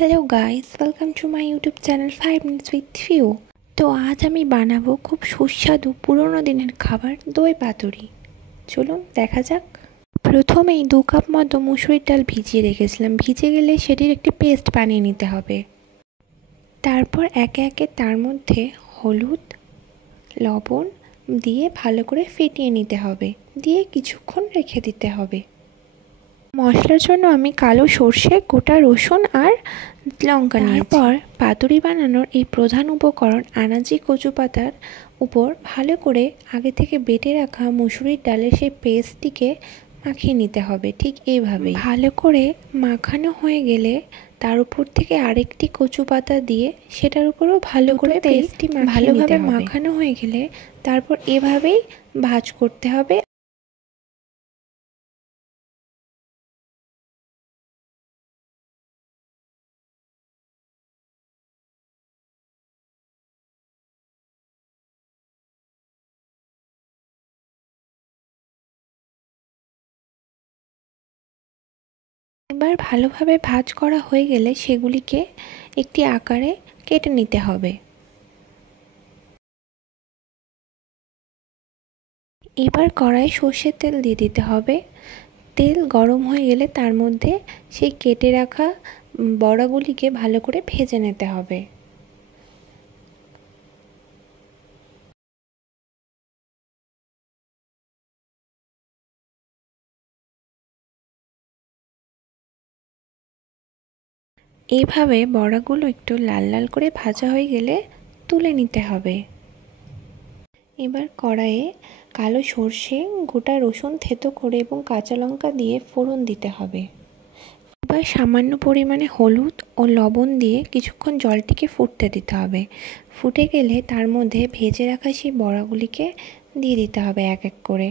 Hello guys, welcome to my YouTube channel 5 minutes with few. তো আজ আমি বানাবো খুব সুস্বাদু পুরোনো দিনের খাবার দই পাতুরি। চলুন দেখা যাক। প্রথমেই 2 কাপ মতো মুসুরির ডাল ভিজিয়ে রেখেছিলাম। ভিজে গেলে সেটির একটি পেস্ট বানিয়ে নিতে হবে। তারপর একে একে তার মধ্যে হলুদ, লবণ দিয়ে ভালো করে ফেটিয়ে নিতে হবে, দিয়ে কিছুক্ষণ রেখে দিতে হবে। মশলার জন্য আমি কালো সর্ষে, গোটা রসুন আর লঙ্কা নিয়েছি। তারপর পাতুরি বানানোর এই প্রধান উপকরণ আনাজি কচু পাতার উপর ভালো করে আগে থেকে বেটে রাখা মুসুরির ডালের সেই পেস্টটিকে মাখিয়ে নিতে হবে। ঠিক এইভাবে ভালো করে মাখানো হয়ে গেলে তার উপর থেকে আরেকটি কচু পাতা দিয়ে সেটার উপরেও ভালো করে পেস্টটি ভালোভাবে মাখানো হয়ে গেলে তারপর এভাবেই ভাঁজ করতে হবে। এবার ভালোভাবে ভাঁজ করা হয়ে গেলে সেগুলিকে একটি আকারে কেটে নিতে হবে। এবার কড়াইয়ে সর্ষের তেল দিয়ে দিতে হবে। তেল গরম হয়ে গেলে তার মধ্যে সেই কেটে রাখা বড়াগুলিকে ভালো করে ভেজে নিতে হবে। এইভাবে বড়াগুলো একটু লাল লাল করে ভাজা হয়ে গেলে তুলে নিতে হবে। এবার কড়াইয়ে কালো সর্ষে, গোটা রসুন থেতো করে এবং কাঁচা লঙ্কা দিয়ে ফোড়ন দিতে হবে। এবার সামান্য পরিমাণে হলুদ ও লবণ দিয়ে কিছুক্ষণ জলটিকে ফুটতে দিতে হবে। ফুটে গেলে তার মধ্যে ভেজে রাখা সেই বড়াগুলিকে দিয়ে দিতে হবে এক এক করে।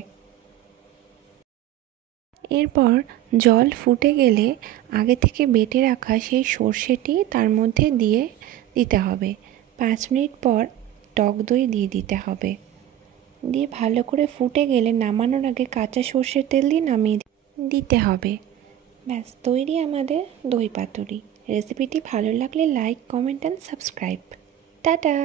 এরপর জল ফুটে গেলে আগে থেকে বেটে রাখা সেই সর্ষেটি তার মধ্যে দিয়ে দিতে হবে। 5 মিনিট পর টক দই দিয়ে দিতে হবে। দিয়ে ভালো করে ফুটে গেলে নামানোর আগে কাঁচা সর্ষের তেল দিয়ে নামিয়ে দিতে হবে। ব্যাস তৈরি আমাদের দই পাতুরি। রেসিপিটি ভালো লাগলে like, comment and subscribe. Tata.